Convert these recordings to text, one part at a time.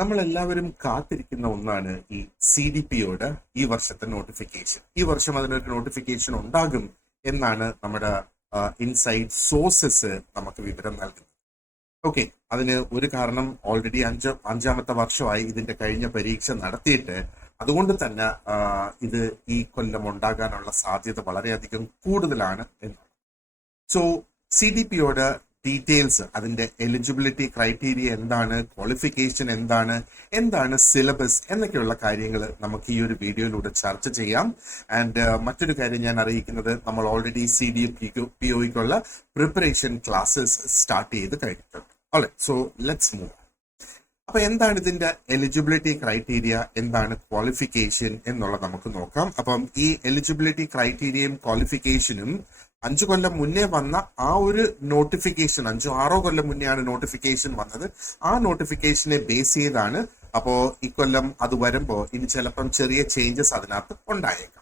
നമ്മൾ എല്ലാവരും കാത്തിരിക്കുന്ന ഒന്നാണ് ഈ CDPOയുടെ ഈ വർഷത്തെ നോട്ടിഫിക്കേഷൻ. ഈ വർഷം അതിനൊരു നോട്ടിഫിക്കേഷൻ ഉണ്ടാകും എന്നാണ് നമ്മുടെ ഇൻസൈഡ് സോഴ്സസ് നമുക്ക് വിവരം നൽകുന്നത്. ഓക്കെ, അതിന് ഒരു കാരണം ഓൾറെഡി അഞ്ചാമത്തെ വർഷമായി ഇതിന്റെ കഴിഞ്ഞ പരീക്ഷ നടത്തിയിട്ട്. അതുകൊണ്ട് തന്നെ ഇത് ഈ കൊല്ലം ഉണ്ടാകാനുള്ള സാധ്യത വളരെയധികം കൂടുതലാണ് എന്നാണ്. സോ CDPOയുടെ ഡീറ്റെയിൽസ്, അതിന്റെ എലിജിബിലിറ്റി ക്രൈറ്റീരിയ എന്താണ്, ക്വാളിഫിക്കേഷൻ എന്താണ് സിലബസ് എന്നൊക്കെയുള്ള കാര്യങ്ങൾ നമുക്ക് ഈ ഒരു വീഡിയോയിലൂടെ ചർച്ച ചെയ്യാം. ആൻഡ് മറ്റൊരു കാര്യം ഞാൻ അറിയിക്കുന്നത്, നമ്മൾ ഓൾറെഡി CDPOയ്ക്കുള്ള പ്രിപ്പറേഷൻ ക്ലാസ്സസ് സ്റ്റാർട്ട് ചെയ്ത് കഴിഞ്ഞിട്ടുണ്ട്. So let's move. അപ്പൊ എന്താണ് ഇതിന്റെ എലിജിബിലിറ്റി ക്രൈറ്റീരിയ, എന്താണ് ക്വാളിഫിക്കേഷൻ എന്നുള്ളത് നമുക്ക് നോക്കാം. അപ്പം ഈ എലിജിബിലിറ്റി ക്രൈറ്റീരിയയും ക്വാളിഫിക്കേഷനും 5 കൊല്ലം മുന്നേ വന്ന ആ ഒരു നോട്ടിഫിക്കേഷൻ, 5-6 കൊല്ലം മുന്നെയാണ് നോട്ടിഫിക്കേഷൻ വന്നത്. ആ നോട്ടിഫിക്കേഷനെ ബേസ് ചെയ്താണ് അപ്പോ ഇക്കൊല്ലം അത് വരുമ്പോ ഇനി ചിലപ്പം ചെറിയ ചേഞ്ചസ് അതിനകത്ത് ഉണ്ടായേക്കാം.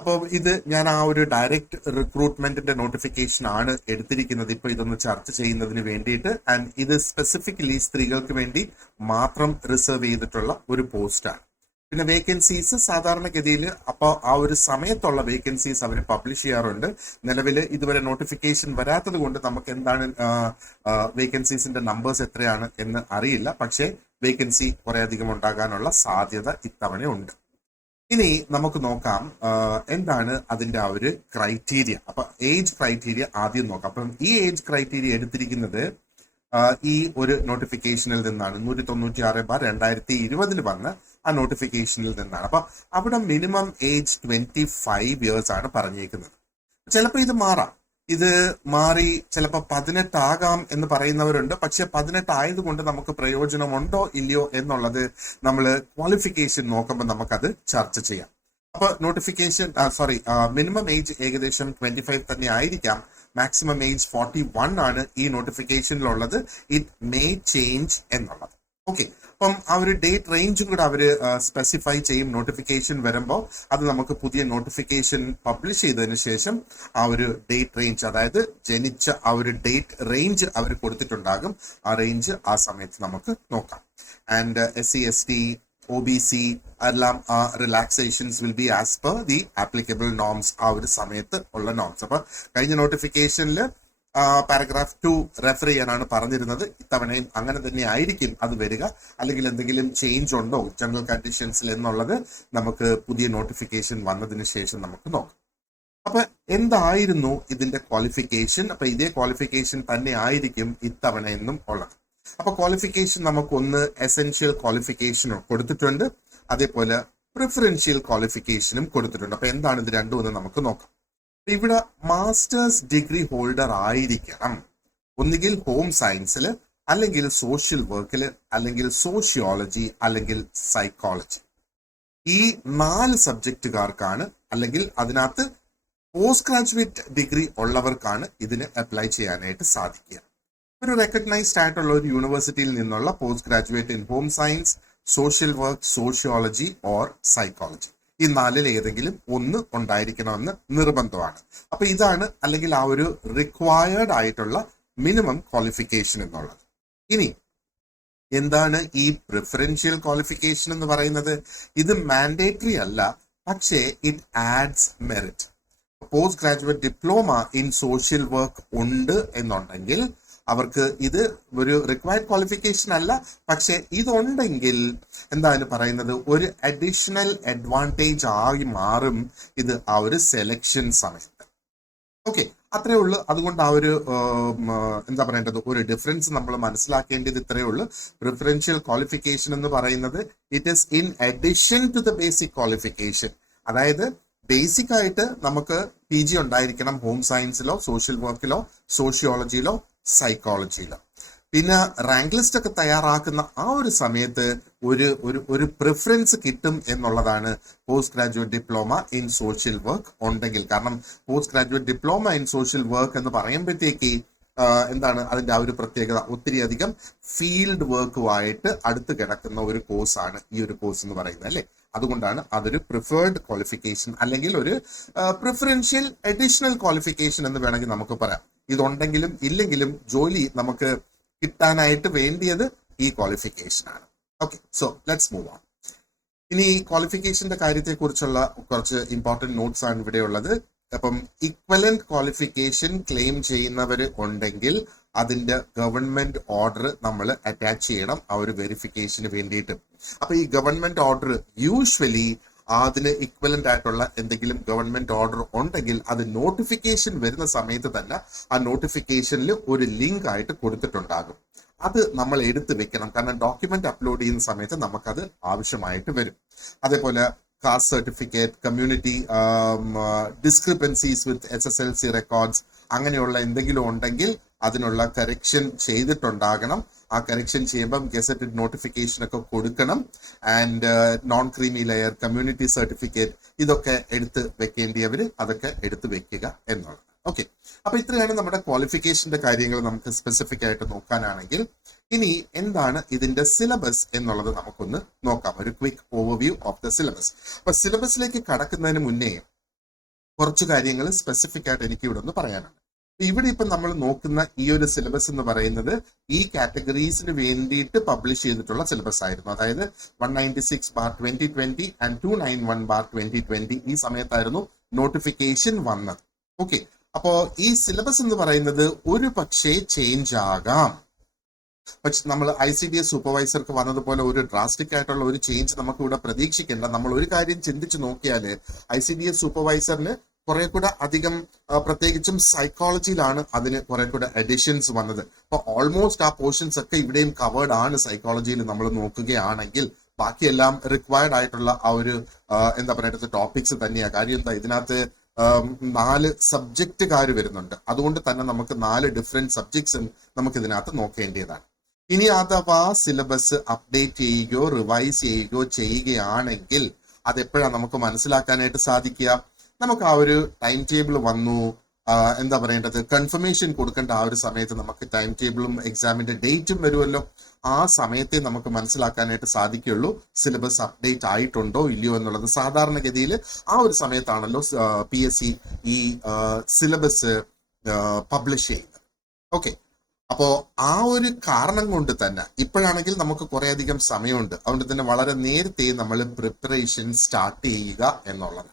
അപ്പോൾ ഇത് ഞാൻ ആ ഒരു ഡയറക്റ്റ് റിക്രൂട്ട്മെന്റിന്റെ നോട്ടിഫിക്കേഷൻ ആണ് എടുത്തിരിക്കുന്നത് ഇപ്പൊ ഇതൊന്ന് ചർച്ച ചെയ്യുന്നതിന് വേണ്ടിയിട്ട്. ആൻഡ് ഇത് സ്പെസിഫിക്കലി സ്ത്രീകൾക്ക് വേണ്ടി മാത്രം റിസർവ് ചെയ്തിട്ടുള്ള ഒരു പോസ്റ്റാണ്. പിന്നെ വേക്കൻസീസ് സാധാരണഗതിയിൽ അപ്പോൾ ആ ഒരു സമയത്തുള്ള വേക്കൻസീസ് അവർ പബ്ലിഷ് ചെയ്യാറുണ്ട്. നിലവിൽ ഇതുവരെ നോട്ടിഫിക്കേഷൻ വരാത്തത് കൊണ്ട് നമുക്ക് എന്താണ് വേക്കൻസീസിന്റെ നമ്പേഴ്സ് എത്രയാണ് എന്ന് അറിയില്ല. പക്ഷേ വേക്കൻസി കുറെ അധികം ഉണ്ടാകാനുള്ള സാധ്യത ഇത്തവണ ഉണ്ട്. ഇനി നമുക്ക് നോക്കാം എന്താണ് അതിന്റെ ആ ഒരു ക്രൈറ്റീരിയ. അപ്പൊ ഏജ് ക്രൈറ്റീരിയ ആദ്യം നോക്കാം. അപ്പം ഈ ഏജ് ക്രൈറ്റീരിയ എടുത്തിരിക്കുന്നത് ഈ ഒരു നോട്ടിഫിക്കേഷനിൽ നിന്നാണ്. 196/2020 വന്ന ആ നോട്ടിഫിക്കേഷനിൽ നിന്നാണ്. അപ്പൊ അവിടെ മിനിമം ഏജ് 25 ഇയേഴ്സ് ആണ് പറഞ്ഞേക്കുന്നത്. ചിലപ്പോൾ ഇത് മാറാം, ഇത് മാറി ചിലപ്പോൾ 18 ആകാം എന്ന് പറയുന്നവരുണ്ട്. പക്ഷെ 18 ആയതുകൊണ്ട് നമുക്ക് പ്രയോജനമുണ്ടോ ഇല്ലയോ എന്നുള്ളത് നമ്മൾ ക്വാളിഫിക്കേഷൻ നോക്കുമ്പോൾ നമുക്കത് ചർച്ച ചെയ്യാം. അപ്പൊ നോട്ടിഫിക്കേഷൻ മിനിമം ഏജ് ഏകദേശം 25 തന്നെ ആയിരിക്കാം. മാക്സിമം ഏജ് 41 ആണ് ഈ നോട്ടിഫിക്കേഷനിലുള്ളത്. ഇറ്റ് മേ ചേഞ്ച് എന്നുള്ളത്. ഓക്കെ, അപ്പം ആ ഒരു ഡേറ്റ് റേഞ്ചും കൂടെ അവര് സ്പെസിഫൈ ചെയ്യും നോട്ടിഫിക്കേഷൻ വരുമ്പോൾ. അത് നമുക്ക് പുതിയ നോട്ടിഫിക്കേഷൻ പബ്ലിഷ് ചെയ്തതിന് ശേഷം ആ ഒരു ഡേറ്റ് റേഞ്ച്, അതായത് ജനിച്ച ആ ഒരു ഡേറ്റ് റേഞ്ച് അവർ കൊടുത്തിട്ടുണ്ടാകും. ആ റേഞ്ച് ആ സമയത്ത് നമുക്ക് നോക്കാം. ആൻഡ് SC ST OBC എല്ലാം relaxations will be as per the applicable norms, ആ ഒരു സമയത്ത് ഉള്ള നോംസ്. അപ്പൊ കഴിഞ്ഞ നോട്ടിഫിക്കേഷനിൽ പാരഗ്രാഫ് 2 റെഫർ ചെയ്യാനാണ് പറഞ്ഞിരുന്നത്. ഇത്തവണയും അങ്ങനെ തന്നെ ആയിരിക്കും അത് വരിക. അല്ലെങ്കിൽ എന്തെങ്കിലും ചേഞ്ച് ഉണ്ടോ ജനറൽ കണ്ടീഷൻസിൽ എന്നുള്ളത് നമുക്ക് പുതിയ നോട്ടിഫിക്കേഷൻ വന്നതിന് ശേഷം നമുക്ക് നോക്കാം. അപ്പൊ എന്തായിരുന്നു ഇതിന്റെ ക്വാളിഫിക്കേഷൻ? അപ്പൊ ഇതേ ക്വാളിഫിക്കേഷൻ തന്നെ ആയിരിക്കും ഇത്തവണ എന്നും ഉള്ളത്. അപ്പൊ ക്വാളിഫിക്കേഷൻ നമുക്കൊന്ന് എസെൻഷ്യൽ ക്വാളിഫിക്കേഷനും കൊടുത്തിട്ടുണ്ട്, അതേപോലെ പ്രിഫറൻഷ്യൽ ക്വാളിഫിക്കേഷനും കൊടുത്തിട്ടുണ്ട്. അപ്പൊ എന്താണ് ഇത് രണ്ടും എന്ന് നമുക്ക് നോക്കാം. ഇവിടെ മാസ്റ്റേഴ്സ് ഡിഗ്രി ഹോൾഡർ ആയിരിക്കണം. ഒന്നുകിൽ ഹോം സയൻസിൽ, അല്ലെങ്കിൽ സോഷ്യൽ വർക്കിൽ, അല്ലെങ്കിൽ സോഷ്യോളജി, അല്ലെങ്കിൽ സൈക്കോളജി. ഈ 4 സബ്ജക്റ്റുകാർക്കാണ്, അല്ലെങ്കിൽ അതിനകത്ത് പോസ്റ്റ് ഗ്രാജുവേറ്റ് ഡിഗ്രി ഉള്ളവർക്കാണ് ഇതിന് അപ്ലൈ ചെയ്യാനായിട്ട് സാധിക്കുക. ഒരു റെക്കഗ്നൈസ്ഡ് ആയിട്ടുള്ള ഒരു യൂണിവേഴ്സിറ്റിയിൽ നിന്നുള്ള post graduate in home science, social work, sociology or psychology, ഈ 4-ൽ ഏതെങ്കിലും ഒന്ന് ഉണ്ടായിരിക്കണമെന്ന് നിർബന്ധമാണ്. അപ്പൊ ഇതാണ് അല്ലെങ്കിൽ ആ ഒരു റിക്വയർഡ് ആയിട്ടുള്ള മിനിമം ക്വാളിഫിക്കേഷൻ എന്നുള്ളത്. ഇനി എന്താണ് ഈ പ്രിഫറൻഷ്യൽ ക്വാളിഫിക്കേഷൻ എന്ന് പറയുന്നത്? ഇത് മാൻഡേറ്ററി അല്ല, പക്ഷേ it ads merit. Post graduate diploma in social work ഉണ്ട് എന്നുണ്ടെങ്കിൽ അവർക്ക് ഇത് ഒരു റിക്വയർഡ് ക്വാളിഫിക്കേഷൻ അല്ല, പക്ഷെ ഇതുണ്ടെങ്കിൽ എന്താണ് പറയുന്നത്, ഒരു അഡീഷണൽ അഡ്വാൻറ്റേജ് ആയി മാറും ഇത് ആ ഒരു സെലക്ഷൻ സമയത്ത്. ഓക്കെ, അത്രേ ഉള്ളൂ. അതുകൊണ്ട് ആ ഒരു എന്താ പറയേണ്ടത്, ഒരു ഡിഫറൻസ് നമ്മൾ മനസ്സിലാക്കേണ്ടത് ഇത്രയേ ഉള്ളൂ. പ്രിഫറൻഷ്യൽ ക്വാളിഫിക്കേഷൻ എന്ന് പറയുന്നത് it is in addition to the basic qualification. അതായത് ബേസിക് ആയിട്ട് നമുക്ക് PG ഉണ്ടായിരിക്കണം ഹോം സയൻസിലോ, സോഷ്യൽ വർക്കിലോ, സോഷ്യോളജിയിലോ, സൈക്കോളജിയിലോ. പിന്നെ റാങ്ക് ലിസ്റ്റ് ഒക്കെ തയ്യാറാക്കുന്ന ആ ഒരു സമയത്ത് ഒരു പ്രിഫറൻസ് കിട്ടും എന്നുള്ളതാണ് post graduate diploma in social work ഉണ്ടെങ്കിൽ. കാരണം post graduate diploma in social work എന്ന് പറയുമ്പോഴത്തേക്ക് എന്താണ് അതിന്റെ ആ ഒരു പ്രത്യേകത, ഒത്തിരി അധികം ഫീൽഡ് വർക്കുമായിട്ട് അടുത്ത് കിടക്കുന്ന ഒരു കോഴ്സാണ് ഈ ഒരു കോഴ്സ് എന്ന് പറയുന്നത്, അല്ലേ? അതുകൊണ്ടാണ് അതൊരു പ്രിഫേർഡ് ക്വാളിഫിക്കേഷൻ അല്ലെങ്കിൽ ഒരു പ്രിഫറൻഷ്യൽ അഡീഷണൽ ക്വാളിഫിക്കേഷൻ എന്ന് വേണമെങ്കിൽ നമുക്ക് പറയാം. ഇതുണ്ടെങ്കിലും ഇല്ലെങ്കിലും ജോലി നമുക്ക് കിട്ടാനായിട്ട് വേണ്ടിയത് ഈ ക്വാളിഫിക്കേഷൻ ആണ്. Okay, so let's move on. ഇനി ക്വാളിഫിക്കേഷന്റെ കാര്യത്തെക്കുറിച്ചുള്ള കുറച്ച് ഇമ്പോർട്ടന്റ് നോട്ട്സ് ആണ് ഇവിടെ ഉള്ളത്. അപ്പം ഇക്വലന്റ് ക്വാളിഫിക്കേഷൻ ക്ലെയിം ചെയ്യുന്നവർ ഉണ്ടെങ്കിൽ അതിന്റെ ഗവൺമെന്റ് ഓർഡർ നമ്മൾ അറ്റാച്ച് ചെയ്യണം ആ ഒരു വെരിഫിക്കേഷന് വേണ്ടിയിട്ട്. അപ്പൊ ഈ ഗവൺമെന്റ് ഓർഡർ യൂഷ്വലി അതിന് ഇക്വലന്റ് ആയിട്ടുള്ള എന്തെങ്കിലും ഗവൺമെന്റ് ഓർഡർ ഉണ്ടെങ്കിൽ അത് നോട്ടിഫിക്കേഷൻ വരുന്ന സമയത്ത് തന്നെ ആ നോട്ടിഫിക്കേഷനിൽ ഒരു ലിങ്ക് ആയിട്ട് കൊടുത്തിട്ടുണ്ടാകും. അത് നമ്മൾ എടുത്തു വെക്കണം, കാരണം ഡോക്യുമെന്റ് അപ്ലോഡ് ചെയ്യുന്ന സമയത്ത് നമുക്കത് ആവശ്യമായിട്ട് വരും. അതേപോലെ കാസ്റ്റ് സർട്ടിഫിക്കറ്റ്, കമ്മ്യൂണിറ്റി ഡിസ്ക്രിപ്പൻസീസ് വിത്ത് SSLC റെക്കോർഡ്സ്, അങ്ങനെയുള്ള എന്തെങ്കിലും ഉണ്ടെങ്കിൽ അതിനുള്ള കറക്ഷൻ ചെയ്തിട്ടുണ്ടാകണം. ആ കറക്ഷൻ ചെയ്യുമ്പം ഗസറ്റഡ് നോട്ടിഫിക്കേഷൻ ഒക്കെ കൊടുക്കണം. And non creamy layer, community certificate, ഇതൊക്കെ എടുത്ത് വെക്കേണ്ടിയവര് അതൊക്കെ എടുത്ത് വെക്കുക എന്നുള്ളത്. ഓക്കെ, അപ്പൊ ഇത്രയാണ് നമ്മുടെ ക്വാളിഫിക്കേഷന്റെ കാര്യങ്ങൾ നമുക്ക് സ്പെസിഫിക് ആയിട്ട് നോക്കാനാണെങ്കിൽ. ഇനി എന്താണ് ഇതിന്റെ സിലബസ് എന്നുള്ളത് നമുക്കൊന്ന് നോക്കാം, ഒരു quick overview of the syllabus. അപ്പൊ സിലബസിലേക്ക് കടക്കുന്നതിന് മുന്നേ കുറച്ച് കാര്യങ്ങൾ സ്പെസിഫിക് ആയിട്ട് എനിക്ക് ഇവിടെ ഒന്ന് പറയാനുണ്ട്. ഇവിടെ ഇപ്പൊ നമ്മൾ നോക്കുന്ന ഈ ഒരു സിലബസ് എന്ന് പറയുന്നത് ഈ കാറ്റഗറീസിന് വേണ്ടിയിട്ട് പബ്ലിഷ് ചെയ്തിട്ടുള്ള സിലബസ് ആയിരുന്നു. അതായത് 196/2020 ആൻഡ് 291/2020 ഈ സമയത്തായിരുന്നു നോട്ടിഫിക്കേഷൻ വന്നത്. ഓക്കെ, അപ്പോ ഈ സിലബസ് എന്ന് പറയുന്നത് ഒരു പക്ഷേ ചേഞ്ച് ആകാം. പക്ഷെ നമ്മൾ ICDS സൂപ്പർവൈസർക്ക് വന്നതുപോലെ ഒരു ഡ്രാസ്റ്റിക് ആയിട്ടുള്ള ഒരു ചേഞ്ച് നമുക്ക് ഇവിടെ പ്രതീക്ഷിക്കേണ്ട. നമ്മൾ ഒരു കാര്യം ചിന്തിച്ചു നോക്കിയാല് ICDS സൂപ്പർവൈസറിന് കുറെ കൂടെ അധികം, പ്രത്യേകിച്ചും സൈക്കോളജിയിലാണ് അതിന് കുറെ കൂടെ അഡിഷൻസ് വന്നത്. അപ്പൊ ഓൾമോസ്റ്റ് ആ പോർഷൻസ് ഒക്കെ ഇവിടെയും കവേർഡ് ആണ് സൈക്കോളജിയിൽ നമ്മൾ നോക്കുകയാണെങ്കിൽ. ബാക്കിയെല്ലാം റിക്വയർഡ് ആയിട്ടുള്ള ആ ഒരു എന്താ പറയുക ടോപ്പിക്സ് തന്നെയാണ്. കാര്യം എന്താ, ഇതിനകത്ത് 4 സബ്ജക്റ്റുകാർ വരുന്നുണ്ട്. അതുകൊണ്ട് തന്നെ നമുക്ക് 4 ഡിഫറെന്റ് സബ്ജക്ട്സും നമുക്ക് ഇതിനകത്ത് നോക്കേണ്ടതാണ്. ഇനി അഥവാ സിലബസ് അപ്ഡേറ്റ് ചെയ്യുകയോ റിവൈസ് ചെയ്യുകയോ ചെയ്യുകയാണെങ്കിൽ അതെപ്പോഴാണ് നമുക്ക് മനസ്സിലാക്കാനായിട്ട് സാധിക്കുക? നമുക്ക് ആ ഒരു ടൈം ടേബിൾ വന്നു, എന്താ പറയേണ്ടത്, കൺഫർമേഷൻ കൊടുക്കേണ്ട ആ ഒരു സമയത്ത് നമുക്ക് ടൈം ടേബിളും എക്സാമിന്റെ ഡേറ്റും വരുമല്ലോ. ആ സമയത്തെ നമുക്ക് മനസ്സിലാക്കാനായിട്ട് സാധിക്കുള്ളൂ സിലബസ് അപ്ഡേറ്റ് ആയിട്ടുണ്ടോ ഇല്ലയോ എന്നുള്ളത്. സാധാരണഗതിയിൽ ആ ഒരു സമയത്താണല്ലോ PSC ഈ സിലബസ് പബ്ലിഷ് ചെയ്യുന്നത്. ഓക്കെ, അപ്പോ ആ ഒരു കാരണം കൊണ്ട് തന്നെ ഇപ്പോഴാണെങ്കിൽ നമുക്ക് കുറെ അധികം സമയമുണ്ട്. അതുകൊണ്ട് തന്നെ വളരെ നേരത്തെ നമ്മൾ പ്രിപ്പറേഷൻ സ്റ്റാർട്ട് ചെയ്യുക എന്നുള്ളത്.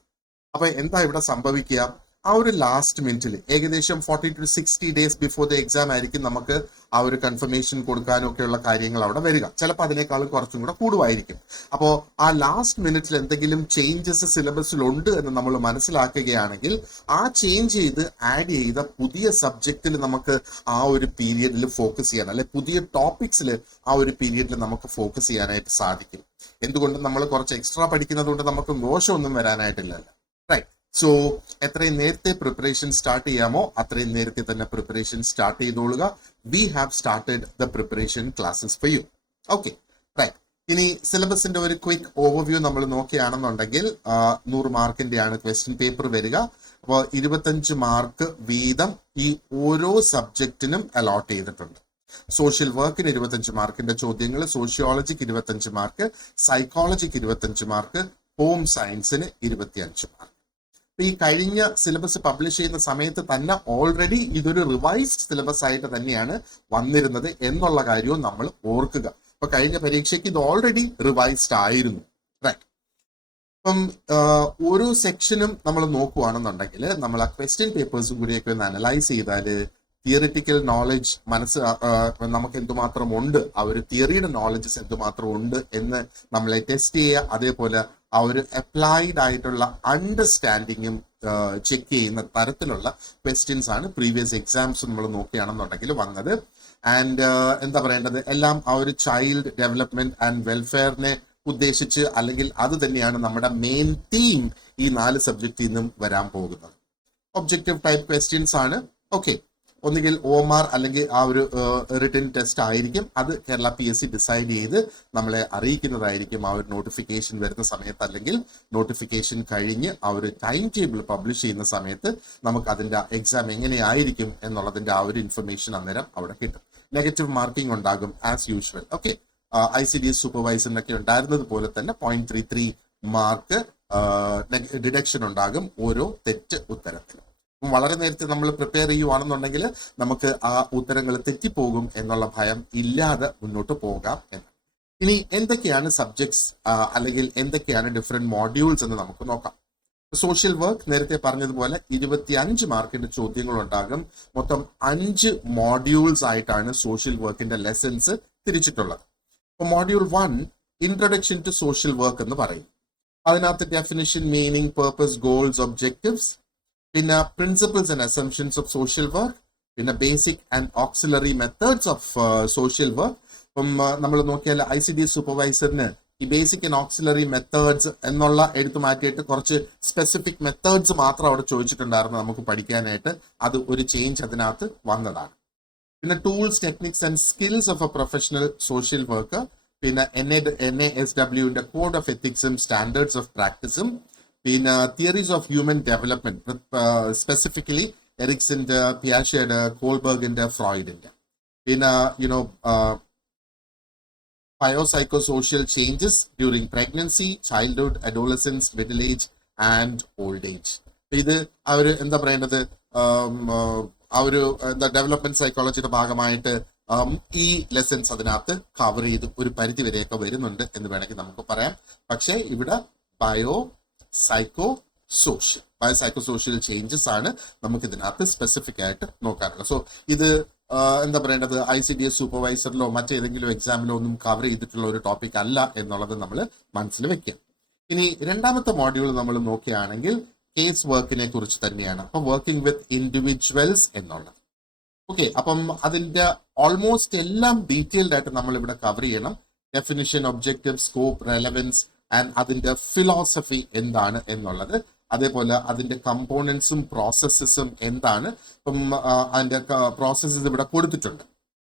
അപ്പൊ എന്താ ഇവിടെ സംഭവിക്കുക? ആ ഒരു ലാസ്റ്റ് മിനിറ്റിൽ ഏകദേശം 40 to 60 days before the exam ആയിരിക്കും നമുക്ക് ആ ഒരു കൺഫർമേഷൻ കൊടുക്കാനും ഒക്കെയുള്ള കാര്യങ്ങൾ അവിടെ വരിക. ചിലപ്പോൾ അതിനേക്കാളും കുറച്ചും കൂടെ കൂടുമായിരിക്കും. അപ്പോൾ ആ ലാസ്റ്റ് മിനിറ്റിൽ എന്തെങ്കിലും ചേഞ്ചസ് സിലബസിലുണ്ട് എന്ന് നമ്മൾ മനസ്സിലാക്കുകയാണെങ്കിൽ ആ ചേഞ്ച് ചെയ്ത് ആഡ് ചെയ്ത പുതിയ സബ്ജക്റ്റിൽ നമുക്ക് ആ ഒരു പീരിയഡിൽ ഫോക്കസ് ചെയ്യാൻ, അല്ലെ പുതിയ ടോപ്പിക്സിൽ ആ ഒരു പീരിയഡിൽ നമുക്ക് ഫോക്കസ് ചെയ്യാനായിട്ട് സാധിക്കും. എന്തുകൊണ്ട് നമ്മൾ കുറച്ച് എക്സ്ട്രാ പഠിക്കുന്നത് കൊണ്ട് നമുക്ക് ദോഷമൊന്നും വരാനായിട്ടില്ലല്ലോ. റൈറ്റ്. സോ എത്രയും നേരത്തെ പ്രിപ്പറേഷൻ സ്റ്റാർട്ട് ചെയ്യാമോ അത്രയും നേരത്തെ തന്നെ പ്രിപ്പറേഷൻ സ്റ്റാർട്ട് ചെയ്തോളുക. We have started the preparation classes for you. Okay, right. ഇനി സിലബസിന്റെ ഒരു ക്വിക്ക് ഓവർവ്യൂ നമ്മൾ നോക്കുകയാണെന്നുണ്ടെങ്കിൽ 100 മാർക്കിന്റെയാണ് ക്വസ്റ്റ്യൻ പേപ്പർ വരിക. അപ്പോൾ 25 മാർക്ക് വീതം ഈ ഓരോ സബ്ജക്റ്റിനും അലോട്ട് ചെയ്തിട്ടുണ്ട്. സോഷ്യൽ വർക്കിന് 25 മാർക്കിന്റെ ചോദ്യങ്ങൾ, സോഷ്യോളജിക്ക് 25 മാർക്ക്, സൈക്കോളജിക്ക് 25 മാർക്ക്, ഹോം സയൻസിന് 25 മാർക്ക്. ഈ കഴിഞ്ഞ സിലബസ് പബ്ലിഷ് ചെയ്യുന്ന സമയത്ത് തന്നെ ഓൾറെഡി ഇതൊരു റിവൈസ്ഡ് സിലബസ് ആയിട്ട് തന്നെയാണ് വന്നിരുന്നത് എന്നുള്ള കാര്യവും നമ്മൾ ഓർക്കുക. അപ്പൊ കഴിഞ്ഞ പരീക്ഷയ്ക്ക് ഇത് ഓൾറെഡി റിവൈസ്ഡ് ആയിരുന്നു. റൈറ്റ്. അപ്പം ഓരോ സെക്ഷനും നമ്മൾ നോക്കുകയാണെന്നുണ്ടെങ്കിൽ നമ്മൾ ആ ക്വസ്റ്റ്യൻ പേപ്പേഴ്സും കൂടിയൊക്കെ ഒന്ന് അനലൈസ് ചെയ്താൽ തിയറിറ്റിക്കൽ നോളജ് നമുക്ക് എന്തുമാത്രം ഉണ്ട്, ആ ഒരു തിയറിയുടെ നോളജസ് എന്തുമാത്രം ഉണ്ട് എന്ന് നമ്മളെ ടെസ്റ്റ് ചെയ്യുക. അതേപോലെ ആ ഒരു അപ്ലൈഡ് ആയിട്ടുള്ള അണ്ടർസ്റ്റാൻഡിങ്ങും ചെക്ക് ചെയ്യുന്ന തരത്തിലുള്ള ക്വസ്റ്റ്യൻസ് ആണ് പ്രീവിയസ് എക്സാംസ് നമ്മൾ നോക്കുകയാണെന്നുണ്ടെങ്കിൽ വന്നത്. ആൻഡ് എന്താ പറയേണ്ടത്, എല്ലാം ആ ഒരു ചൈൽഡ് ഡെവലപ്മെന്റ് ആൻഡ് വെൽഫെയറിനെ ഉദ്ദേശിച്ച്, അല്ലെങ്കിൽ അത് തന്നെയാണ് നമ്മുടെ മെയിൻ തീം ഈ 4 സബ്ജക്റ്റിൽ നിന്നും വരാൻ പോകുന്നത്. ഒബ്ജക്റ്റീവ് ടൈപ്പ് ക്വസ്റ്റ്യൻസ് ആണ്. ഓക്കെ, ഒന്നുകിൽ OMR അല്ലെങ്കിൽ ആ ഒരു റിട്ടൺ ടെസ്റ്റ് ആയിരിക്കും. അത് കേരള PSC ഡിസൈഡ് ചെയ്ത് നമ്മളെ അറിയിക്കുന്നതായിരിക്കും ആ ഒരു നോട്ടിഫിക്കേഷൻ വരുന്ന സമയത്ത്, അല്ലെങ്കിൽ നോട്ടിഫിക്കേഷൻ കഴിഞ്ഞ് ആ ഒരു ടൈം ടേബിൾ പബ്ലിഷ് ചെയ്യുന്ന സമയത്ത് നമുക്ക് അതിന്റെ എക്സാം എങ്ങനെയായിരിക്കും എന്നുള്ളതിന്റെ ആ ഒരു ഇൻഫർമേഷൻ അന്നേരം അവിടെ കിട്ടും. നെഗറ്റീവ് മാർക്കിംഗ് ഉണ്ടാകും ആസ് യൂഷ്വൽ. ഓക്കെ, ICDS സൂപ്പർവൈസറിനൊക്കെ ഉണ്ടായിരുന്നത് പോലെ തന്നെ 0.33 മാർക്ക് ഡിഡക്ഷൻ ഉണ്ടാകും ഓരോ തെറ്റ് ഉത്തരത്തിലും. വളരെ നേരത്തെ നമ്മൾ പ്രിപ്പയർ ചെയ്യുവാണെന്നുണ്ടെങ്കിൽ നമുക്ക് ആ ഉത്തരങ്ങൾ തെറ്റിപ്പോകും എന്നുള്ള ഭയം ഇല്ലാതെ മുന്നോട്ട് പോകാം എന്ന്. ഇനി എന്തൊക്കെയാണ് സബ്ജക്ട്സ് അല്ലെങ്കിൽ എന്തൊക്കെയാണ് ഡിഫറെന്റ് മോഡ്യൂൾസ് എന്ന് നമുക്ക് നോക്കാം. സോഷ്യൽ വർക്ക് നേരത്തെ പറഞ്ഞതുപോലെ 25 മാർക്കിന്റെ ചോദ്യങ്ങൾ ഉണ്ടാകും. മൊത്തം 5 മോഡ്യൂൾസ് ആയിട്ടാണ് സോഷ്യൽ വർക്കിന്റെ ലെസൺസ് തിരിച്ചിട്ടുള്ളത്. അപ്പോൾ module 1 introduction to social work എന്ന് പറയും. അതിനകത്ത് definition, meaning, purpose, goals, objectives, പിന്നെ principles and assumptions of social work, പിന്നെ basic and auxiliary methods of social work. ഇപ്പം നമ്മൾ നോക്കിയാൽ ICDS സൂപ്പർവൈസറിന് ഈ ബേസിക് ആൻഡ് ഓക്സിലറി മെത്തേഡ്സ് എന്നുള്ള എടുത്തു മാറ്റിയിട്ട് കുറച്ച് സ്പെസിഫിക് മെത്തേഡ്സ് മാത്രം അവിടെ ചോദിച്ചിട്ടുണ്ടായിരുന്നു നമുക്ക് പഠിക്കാനായിട്ട്. അത് ഒരു ചേഞ്ച് അതിനകത്ത് വന്നതാണ്. പിന്നെ tools, techniques and skills of a professional social worker, പിന്നെ NASWന്റെ കോഡ് ഓഫ് എത്തിക്സും സ്റ്റാൻഡേർഡ്സ് ഓഫ് പ്രാക്ടീസും, പിന്നെ theories of human development, specifically എറിക്സന്റെ, പിയാഷയുടെ, കോൾബർഗിന്റെ, ഫ്രോയിഡിന്റെ, പിന്നെ biopsychosocial changes during pregnancy, childhood, adolescence, middle age and old age. ഇത് എന്താ പറയേണ്ടത്, ഡെവലപ്മെന്റ് സൈക്കോളജിയുടെ ഭാഗമായിട്ട് ഈ ലെസൺസ് അതിനകത്ത് കവർ ചെയ്ത് ഒരു പരിധി വരെയൊക്കെ വരുന്നുണ്ട് എന്ന് വേണമെങ്കിൽ നമുക്ക് പറയാം. പക്ഷേ ഇവിടെ ബയോസൈക്കോസോഷ്യൽ ചേഞ്ചസ് ആണ് നമുക്ക് ഇതിനകത്ത് സ്പെസിഫിക് ആയിട്ട് നോക്കാനുള്ളത്. സോ ഇത് എന്താ പറയേണ്ടത്, ICDS സൂപ്പർവൈസറിലോ മറ്റേതെങ്കിലും എക്സാമിലോ ഒന്നും കവർ ചെയ്തിട്ടുള്ള ഒരു ടോപ്പിക് അല്ല എന്നുള്ളത് നമ്മൾ മനസ്സിൽ വെക്കാം. ഇനി രണ്ടാമത്തെ മോഡ്യൂൾ നമ്മൾ നോക്കുകയാണെങ്കിൽ കേസ് വർക്കിനെ കുറിച്ച് തന്നെയാണ്. അപ്പൊ വർക്കിംഗ് വിത്ത് ഇൻഡിവിജ്വൽസ് എന്നുള്ളത്. ഓക്കെ, അപ്പം അതിന്റെ ഓൾമോസ്റ്റ് എല്ലാം ഡീറ്റെയിൽഡ് ആയിട്ട് നമ്മൾ ഇവിടെ കവർ ചെയ്യണം. Definition, objective, scope, relevance and അതിന്റെ ഫിലോസഫി എന്താണ് എന്നുള്ളത്, അതേപോലെ അതിന്റെ കമ്പോണൻസും പ്രോസസ്സസും എന്താണ്. ഇപ്പം അതിന്റെ പ്രോസസ്സസ് ഇവിടെ കൊടുത്തിട്ടുണ്ട്.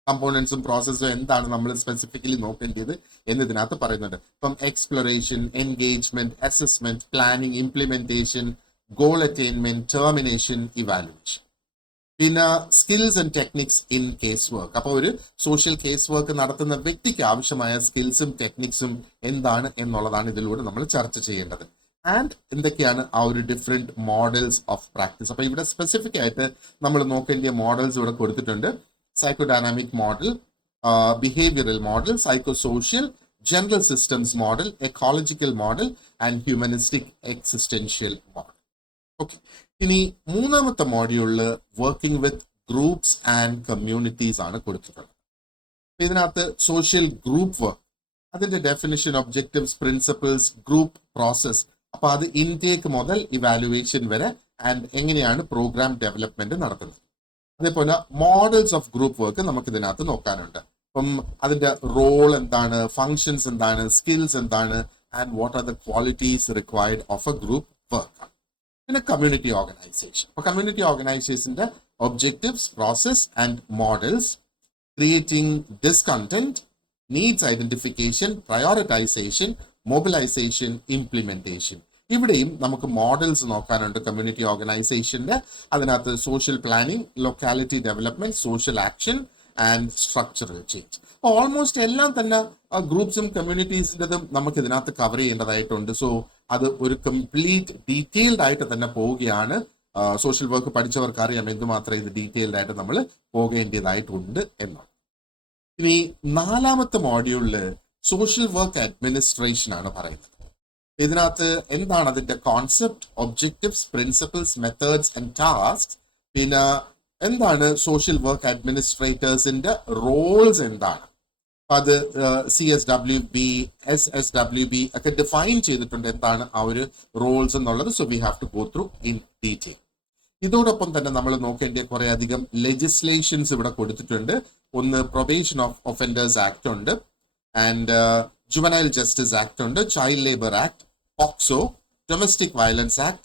കമ്പോണൻസും പ്രോസസ്സും എന്താണ് നമ്മൾ സ്പെസിഫിക്കലി നോക്കേണ്ടത് എന്നതിനകത്ത് പറയുന്നുണ്ട്. ഇപ്പം exploration, engagement, assessment, planning, implementation, goal attainment, termination, evaluation. പിന്നെ skills and techniques in case work. അപ്പൊ ഒരു സോഷ്യൽ കേസ് വർക്ക് നടത്തുന്ന വ്യക്തിക്ക് ആവശ്യമായ സ്കിൽസും ടെക്നിക്സും എന്താണ് എന്നുള്ളതാണ് ഇതിലൂടെ നമ്മൾ ചർച്ച ചെയ്യേണ്ടത്. ആൻഡ് എന്തൊക്കെയാണ് ആ ഒരു ഡിഫറെന്റ് മോഡൽസ് ഓഫ് പ്രാക്ടീസ്. അപ്പൊ ഇവിടെ സ്പെസിഫിക് ആയിട്ട് നമ്മൾ നോക്കേണ്ട മോഡൽസ് ഇവിടെ കൊടുത്തിട്ടുണ്ട്. Psychodynamic model, behavioural model, psychosocial, general systems model, ecological model and humanistic existential model. Okay, ഇനി മൂന്നാമത്തെ മോഡ്യൂളില് working with groups and communities ആണ് കൊടുത്തിട്ടുള്ളത്. ഇതിനകത്ത് സോഷ്യൽ ഗ്രൂപ്പ് വർക്ക്, അതിന്റെ definition, objectives, principles, group process. അപ്പൊ അത് ഇൻടേക്ക് മുതൽ ഇവാലുവേഷൻ വരെ ആൻഡ് എങ്ങനെയാണ് പ്രോഗ്രാം ഡെവലപ്മെന്റ് നടത്തുന്നത്. അതേപോലെ മോഡൽസ് ഓഫ് ഗ്രൂപ്പ് വർക്ക് നമുക്ക് ഇതിനകത്ത് നോക്കാനുണ്ട്. അപ്പം അതിന്റെ റോൾ എന്താണ്, ഫങ്ഷൻസ് എന്താണ്, സ്കിൽസ് എന്താണ് and what are the qualities required of A group work. പിന്നെ കമ്മ്യൂണിറ്റി ഓർഗനൈസേഷൻ. അപ്പൊ കമ്മ്യൂണിറ്റി ഓർഗനൈസേഷന്റെ objectives, process and models, creating discontent, needs identification, prioritisation, mobilisation, implementation. ഇവിടെയും നമുക്ക് മോഡൽസ് നോക്കാനുണ്ട് കമ്മ്യൂണിറ്റി ഓർഗനൈസേഷന്റെ. അതിനകത്ത് social planning, locality development, social action and structural change. Almost എല്ലാം തന്നെ ഗ്രൂപ്പ്സും കമ്മ്യൂണിറ്റീസിൻ്റെതും നമുക്ക് ഇതിനകത്ത് കവർ ചെയ്യേണ്ടതായിട്ടുണ്ട്. സോ അത് ഒരു കംപ്ലീറ്റ് ഡീറ്റെയിൽഡ് ആയിട്ട് തന്നെ പോവുകയാണ്. സോഷ്യൽ വർക്ക് പഠിച്ചവർക്ക് അറിയാം എന്തുമാത്രം ഇത് ഡീറ്റെയിൽഡ് ആയിട്ട് നമ്മൾ പോകേണ്ടതായിട്ടുണ്ട് എന്നാണ്. ഇനി നാലാമത്തെ മോഡ്യൂളില് സോഷ്യൽ വർക്ക് അഡ്മിനിസ്ട്രേഷൻ ആണ് പറയുന്നത്. ഇതിനകത്ത് എന്താണ് അതിന്റെ concept, objectives, principles, methods and task, പിന്നെ എന്താണ് സോഷ്യൽ വർക്ക് അഡ്മിനിസ്ട്രേറ്റേഴ്സിന്റെ റോൾസ് എന്താണ്, അത് CSWB, SSWB ഒക്കെ ഡിഫൈൻ ചെയ്തിട്ടുണ്ട് എന്താണ് ആ ഒരു റോൾസ് എന്നുള്ളത്. So we have to go through in detail. ഇതോടൊപ്പം തന്നെ നമ്മൾ നോക്കേണ്ട കുറെ അധികം ലെജിസ്ലേഷൻസ് ഇവിടെ കൊടുത്തിട്ടുണ്ട്. ഒന്ന് പ്രൊബേഷൻ ഓഫ് ഒഫൻഡേഴ്സ് ആക്ട് ഉണ്ട്, ആൻഡ് ജുവനൈൽ ജസ്റ്റിസ് ആക്ട് ഉണ്ട്, child labour act, POCSO, domestic violence act,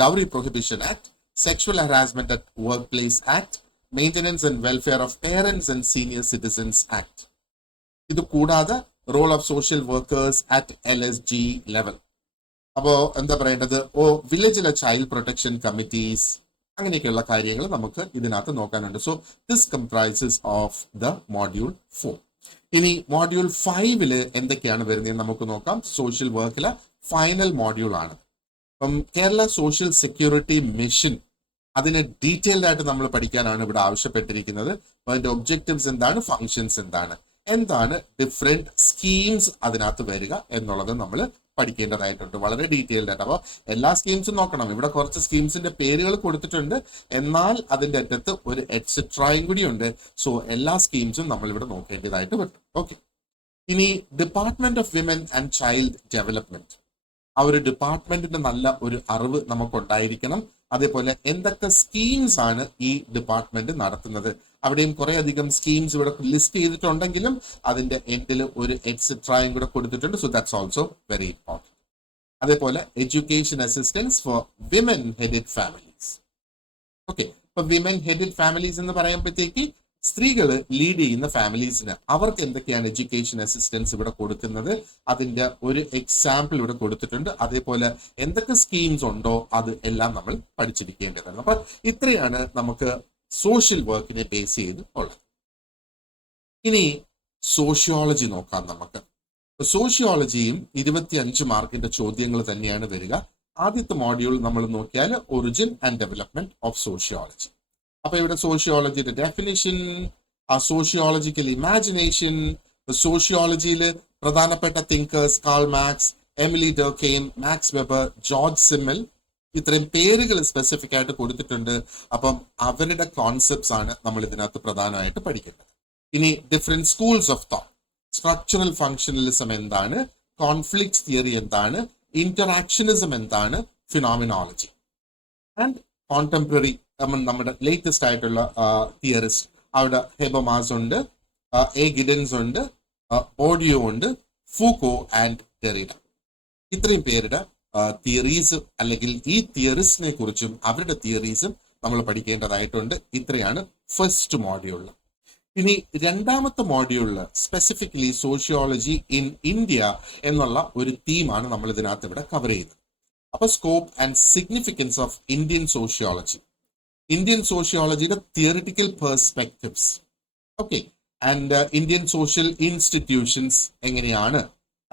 dowry prohibition act, sexual harassment at workplace act, maintenance and welfare of parents and senior citizens act. ഇത് കൂടാതെ role of social workers at LSG level. അപ്പോ എന്താ പറയേണ്ടത്, വില്ലേജിലെ child protection committees, അങ്ങനെയൊക്കെയുള്ള കാര്യങ്ങൾ നമുക്ക് ഇതിനകത്ത് നോക്കാനുണ്ട്. So this comprises of the module 4. ഇനി മോഡ്യൂൾ 5 എന്തൊക്കെയാണ് വരുന്നത് നമുക്ക് നോക്കാം. സോഷ്യൽ വർക്കിലെ ഫൈനൽ മോഡ്യൂൾ ആണ്. അപ്പം കേരള സോഷ്യൽ സെക്യൂരിറ്റി മിഷൻ, അതിനെ ഡീറ്റെയിൽഡ് ആയിട്ട് നമ്മൾ പഠിക്കാനാണ് ഇവിടെ ആവശ്യപ്പെട്ടിരിക്കുന്നത്. അതിന്റെ ഒബ്ജക്റ്റീവ്സ് എന്താണ്, ഫങ്ഷൻസ് എന്താണ്. എന്താണ് ഡിഫറെന്റ് സ്കീംസ് അതിനകത്ത് വരിക എന്നുള്ളത് നമ്മൾ പഠിക്കേണ്ടതായിട്ടുണ്ട്, വളരെ ഡീറ്റെയിൽഡ് ആയിട്ട്. അപ്പോൾ എല്ലാ സ്കീംസും നോക്കണം. ഇവിടെ കുറച്ച് സ്കീംസിന്റെ പേരുകൾ കൊടുത്തിട്ടുണ്ട്, എന്നാൽ അതിന്റെ അറ്റത്ത് ഒരു എറ്റ്സെട്രയും കൂടി ഉണ്ട്. സോ എല്ലാ സ്കീംസും നമ്മൾ ഇവിടെ നോക്കേണ്ടതായിട്ട് വരും. ഓക്കെ, ഇനി department of women and child development, ആ ഒരു ഡിപ്പാർട്ട്മെന്റിന്റെ നല്ല ഒരു അറിവ് നമുക്കുണ്ടായിരിക്കണം. അതേപോലെ എന്തൊക്കെ സ്കീംസ് ആണ് ഈ ഡിപ്പാർട്ട്മെന്റ് നടത്തുന്നത്, അവിടെയും കുറെ അധികം സ്കീംസ് ഇവിടെ ലിസ്റ്റ് ചെയ്തിട്ടുണ്ടെങ്കിലും അതിന്റെ എൻഡിൽ ഒരു എറ്റ്സെട്രയും കൂടെ കൊടുത്തിട്ടുണ്ട്. So that's also very important. അതേപോലെ education assistance for women headed families. Okay, ഇപ്പൊ വിമൻ ഹെഡഡ് ഫാമിലീസ് എന്ന് പറയുമ്പോഴത്തേക്ക് സ്ത്രീകൾ ലീഡ് ചെയ്യുന്ന ഫാമിലീസിന് അവർക്ക് എന്തൊക്കെയാണ് എഡ്യൂക്കേഷൻ അസിസ്റ്റൻസ് ഇവിടെ കൊടുക്കുന്നത്, അതിന്റെ ഒരു എക്സാമ്പിൾ ഇവിടെ കൊടുത്തിട്ടുണ്ട്. അതേപോലെ എന്തൊക്കെ സ്കീംസ് ഉണ്ടോ അത് എല്ലാം നമ്മൾ പഠിച്ചിരിക്കേണ്ടതാണ്. അപ്പൊ ഇത്രയാണ് നമുക്ക് സോഷ്യൽ വർക്കിനെ ബേസ് ചെയ്ത് ഉള്ളത്. ഇനി സോഷ്യോളജി നോക്കാം നമുക്ക്. സോഷ്യോളജിയും 25 മാർക്കിന്റെ ചോദ്യങ്ങൾ തന്നെയാണ് വരിക. ആദ്യത്തെ മോഡ്യൂൾ നമ്മൾ നോക്കിയാൽ origin and development of sociology. അപ്പൊ ഇവിടെ സോഷ്യോളജിയുടെ ഡെഫിനിഷൻ, ആ സോഷ്യോളജിക്കൽ ഇമാജിനേഷൻ, സോഷ്യോളജിയിൽ പ്രധാനപ്പെട്ട thinkers Karl Marx, Emile Durkheim, Max Weber, Georg Simmel, ഇത്രയും പേരുകൾ സ്പെസിഫിക് ആയിട്ട് കൊടുത്തിട്ടുണ്ട്. അപ്പം അവരുടെ കോൺസെപ്റ്റ്സ് ആണ് നമ്മൾ ഇതിനകത്ത് പ്രധാനമായിട്ട് പഠിക്കേണ്ടത്. ഇനി different schools of thought, structural functionalism എന്താണ്, കോൺഫ്ലിക്റ്റ് തിയറി എന്താണ്, ഇന്ററാക്ഷനിസം എന്താണ്, ഫിനോമിനോളജി ആൻഡ് കോൺടെമ്പററി നമ്മുടെ ലേറ്റസ്റ്റ് ആയിട്ടുള്ള തിയറിസ്റ്റ്. അവിടെ ഹെബമാസ് ഉണ്ട്, എ ഗിഡൻസ് ഉണ്ട്, ബോർഡിയോ ഉണ്ട്, ഫൂക്കോ ആൻഡ് ഡെറിഡ. ഇത്രയും പേരുടെ തിയറീസ് അല്ലെങ്കിൽ ഈ തിയറിസ്റ്റിനെ കുറിച്ചും അവരുടെ തിയറീസും നമ്മൾ പഠിക്കേണ്ടതായിട്ടുണ്ട്. ഇത്രയാണ് ഫസ്റ്റ് മോഡ്യൂളിൽ. ഇനി രണ്ടാമത്തെ മോഡ്യൂളിൽ സ്പെസിഫിക്കലി സോഷ്യോളജി ഇൻ ഇന്ത്യ എന്നുള്ള ഒരു തീമാണ് നമ്മൾ ഇതിനകത്ത് ഇവിടെ കവർ ചെയ്യുന്നത്. അപ്പൊ scope and significance of Indian sociology, Indian സോഷ്യോളജിയുടെ theoretical perspectives, okay, and Indian social institutions എങ്ങനെയാണ്,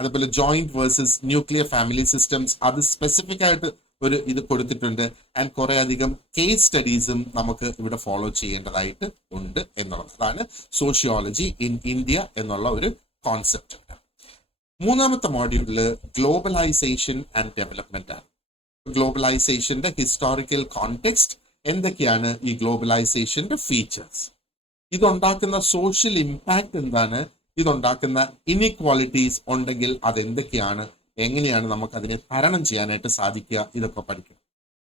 അതുപോലെ joint versus nuclear family systems, അത് സ്പെസിഫിക് ആയിട്ട് ഒരു ഇത് കൊടുത്തിട്ടുണ്ട്. ആൻഡ് കുറെ അധികം കേസ് സ്റ്റഡീസും നമുക്ക് ഇവിടെ ഫോളോ ചെയ്യേണ്ടതായിട്ട് ഉണ്ട് എന്നുള്ളത്. അതാണ് സോഷ്യോളജി ഇൻ ഇന്ത്യ എന്നുള്ള ഒരു കോൺസെപ്റ്റ്. മൂന്നാമത്തെ മോഡ്യൂളില് ഗ്ലോബലൈസേഷൻ ആൻഡ് ഡെവലപ്മെന്റ് ആണ്. ഗ്ലോബലൈസേഷന്റെ ഹിസ്റ്റോറിക്കൽ കോണ്ടെക്സ്റ്റ്, എന്തൊക്കെയാണ് ഈ ഗ്ലോബലൈസേഷന്റെ ഫീച്ചേഴ്സ്, ഇതുണ്ടാക്കുന്ന സോഷ്യൽ ഇമ്പാക്ട് എന്താണ്, ഇതുണ്ടാക്കുന്ന ഇനിക്വാളിറ്റീസ് ഉണ്ടെങ്കിൽ അതെന്തൊക്കെയാണ്, എങ്ങനെയാണ് നമുക്ക് അതിനെ തരണം ചെയ്യാനായിട്ട് സാധിക്കുക, ഇതൊക്കെ പഠിക്കും.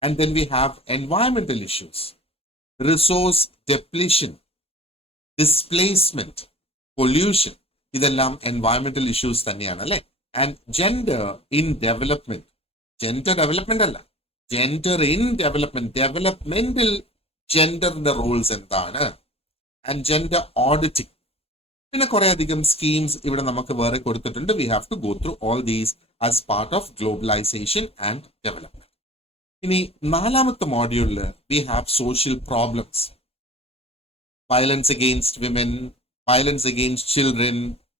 And then we have environmental issues, resource depletion, displacement, pollution, ഇതെല്ലാം എൻവയറമെന്റൽ ഇഷ്യൂസ് തന്നെയാണ് അല്ലെ. And gender in development, gender development അല്ല, ജെൻഡർ ഇൻ ഡെവലപ്മെന്റ്, ഡെവലപ്മെന്റിൽ ജെൻഡറിന്റെ റോൾസ് എന്താണ്, ആൻഡ് ജെൻഡർ ഓഡിറ്റിംഗ്. പിന്നെ കുറെ അധികം സ്കീംസ് ഇവിടെ നമുക്ക് വേറെ കൊടുത്തിട്ടുണ്ട്. We have to go through all these as part of globalisation and development. ഇനി നാലാമത്തെ മോഡ്യൂളിൽ we have social problems, violence against women, violence against children,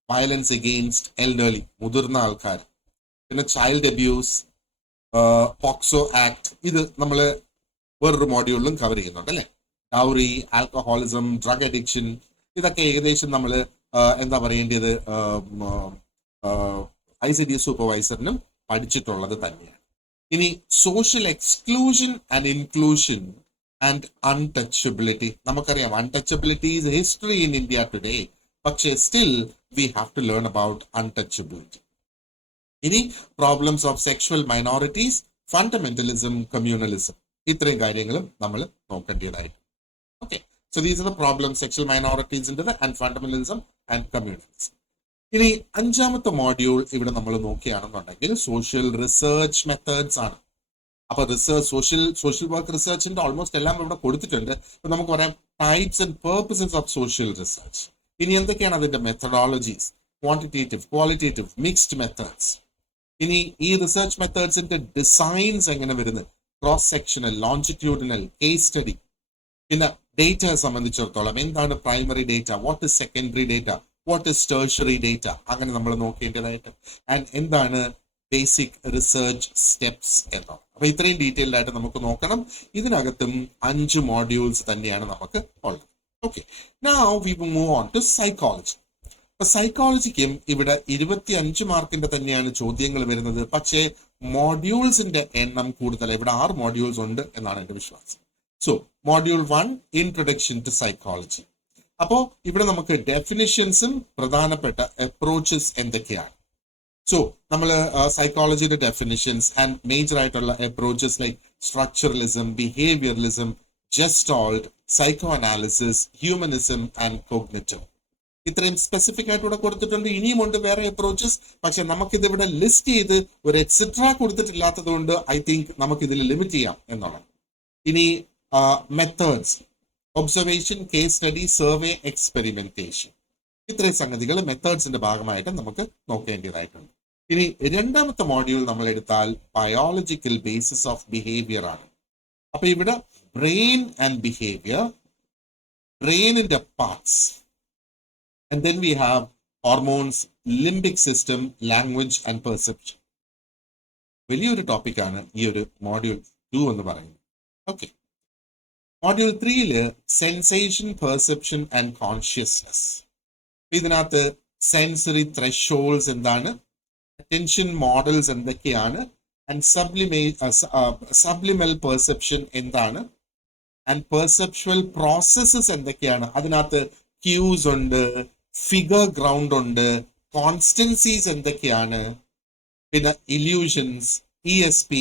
violence against elderly, മുതിർന്ന ആൾക്കാർ, പിന്നെ ചൈൽഡ് അബ്യൂസ്, പോക്സോ ആക്ട്, ഇത് നമ്മൾ വേറൊരു മോഡ്യൂളിലും കവർ ചെയ്യുന്നുണ്ട് അല്ലെ. ഡൗറി, ആൽക്കഹോളിസം, ഡ്രഗ് അഡിക്ഷൻ, ഇതൊക്കെ ഏകദേശം നമ്മൾ എന്താ പറയേണ്ടത് ICDS സൂപ്പർവൈസറിനും പഠിച്ചിട്ടുള്ളത് തന്നെയാണ്. ഇനി social exclusion and inclusion and untouchability. നമുക്കറിയാം untouchability is history in India today, പക്ഷേ still we have to learn about untouchability. ഇനി problems of sexual minorities, fundamentalism, communalism, ഇത്രയും കാര്യങ്ങളും നമ്മൾ നോക്കേണ്ടതായിട്ട്. Okay, so these are the problems, sexual minorities into the and fundamentalism and communalism. ഇനി അഞ്ചാമത്തെ module ഇവിടെ നമ്മൾ നോക്കുകയാണെന്നുണ്ടെങ്കിൽ സോഷ്യൽ റിസർച്ച് മെത്തേഡ്സ് ആണ്. അപ്പൊ സോഷ്യൽ വർക്ക് റിസർച്ചിന്റെ ഓൾമോസ്റ്റ് എല്ലാം ഇവിടെ കൊടുത്തിട്ടുണ്ട്. അപ്പൊ നമുക്ക് പറയാം types and purposes of social research. ഇനി എന്തൊക്കെയാണ് അതിന്റെ methodologies, quantitative, qualitative, mixed methods. ഇനി ഈ റിസർച്ച് മെത്തേഡ്സിന്റെ ഡിസൈൻസ് എങ്ങനെ വരുന്നത്, cross sectional, longitudinal, case study. പിന്നെ ഡേറ്റയെ സംബന്ധിച്ചിടത്തോളം എന്താണ് primary data, what is secondary data, what is tertiary data, അങ്ങനെ നമ്മൾ നോക്കേണ്ടതായിട്ട്. ആൻഡ് എന്താണ് ബേസിക് റിസർച്ച് സ്റ്റെപ്സ് എന്നാണ്. അപ്പൊ ഇത്രയും ഡീറ്റെയിൽഡ് ആയിട്ട് നമുക്ക് നോക്കണം. ഇതിനകത്തും 5 മോഡ്യൂൾസ് തന്നെയാണ് നമുക്ക് ഉള്ളത്. Okay, now we move on to psychology. അപ്പൊ സൈക്കോളജിക്കും ഇവിടെ 25 മാർക്കിന്റെ തന്നെയാണ് ചോദ്യങ്ങൾ വരുന്നത്. പക്ഷേ മോഡ്യൂൾസിന്റെ എണ്ണം കൂടുതൽ. ഇവിടെ 6 മോഡ്യൂൾസ് ഉണ്ട് എന്നാണ് എന്റെ വിശ്വാസം. So module 1 introduction to psychology. അപ്പോ ഇവിടെ നമുക്ക് ഡെഫിനിഷൻസും പ്രധാനപ്പെട്ട അപ്രോച്ചസ് എന്തൊക്കെയാണ്. സോ നമ്മൾ സൈക്കോളജിയുടെ ഡെഫിനിഷൻസ് ആൻഡ് മേജർ ആയിട്ടുള്ള approaches like structuralism, behaviouralism, gestalt, psychoanalysis, humanism and cognitive. ഇത്രയും സ്പെസിഫിക് ആയിട്ട് ഇവിടെ കൊടുത്തിട്ടുണ്ട്. ഇനിയുമുണ്ട് വേറെ അപ്രോച്ചസ്, പക്ഷെ നമുക്കിത് ഇവിടെ ലിസ്റ്റ് ചെയ്ത് ഒരു എക്സെട്ര കൊടുത്തിട്ടില്ലാത്തത് കൊണ്ട് ഐ തിങ്ക് നമുക്കിതിൽ ലിമിറ്റ് ചെയ്യാം എന്നുള്ളത്. ഇനി methods, observation, case study, survey, experimentation, ഇത്രയും സംഗതികൾ മെത്തേഡ്സിന്റെ ഭാഗമായിട്ട് നമുക്ക് നോക്കേണ്ടതായിട്ടുണ്ട്. ഇനി രണ്ടാമത്തെ മോഡ്യൂൾ നമ്മൾ എടുത്താൽ ബയോളജിക്കൽ ബേസിസ് ഓഫ് ബിഹേവിയർ ആണ്. അപ്പൊ ഇവിടെ ബ്രെയിൻ ആൻഡ് ബിഹേവിയർ, ബ്രെയിനിന്റെ parts, and then we have hormones, limbic system, language and perception. വലിയൊരു ടോപ്പിക്കാണ് ഈ ഒരു മോഡ്യൂൾ 2 എന്ന് പറയുന്നത്. Okay, module 3 sensation, perception and consciousness. ഇതിനകത്ത് സെൻസറി ത്രെഷോൾഡ്സ് എന്താണ്, അറ്റൻഷൻ മോഡൽസ് എന്തൊക്കെയാണ്, ആൻഡ് സബ്ലിമൽ പെർസെപ്ഷൻ എന്താണ്, ആൻഡ് പെർസെപ്ച്വൽ പ്രോസസ്സസ് എന്തൊക്കെയാണ്. അതിനകത്ത് ക്യൂസ് ഉണ്ട്, ഫിഗർ ഗ്രൗണ്ട് ഉണ്ട്, കോൺസ്റ്റൻസീസ് എന്തൊക്കെയാണ്, പിന്നെ illusions, ESP,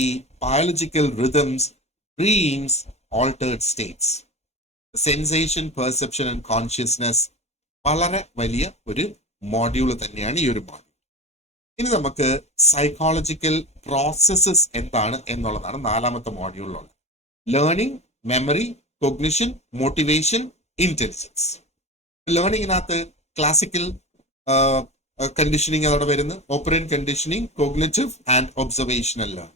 biological rhythms, dreams, altered States. Sensation, perception and consciousness വളരെ വലിയ ഒരു മോഡ്യൂൾ തന്നെയാണ് ഈ ഒരു മോഡ്യൂൾ. ഇനി നമുക്ക് സൈക്കോളജിക്കൽ പ്രോസസ്സസ് എന്താണ് എന്നുള്ളതാണ് നാലാമത്തെ മോഡ്യൂളിലുള്ളത്. Learning, memory, cognition, motivation, intelligence. ലേണിംഗിനകത്ത് ക്ലാസിക്കൽ കണ്ടീഷനിങ് അതോടെ വരുന്നു, operant conditioning, cognitive and observational learning.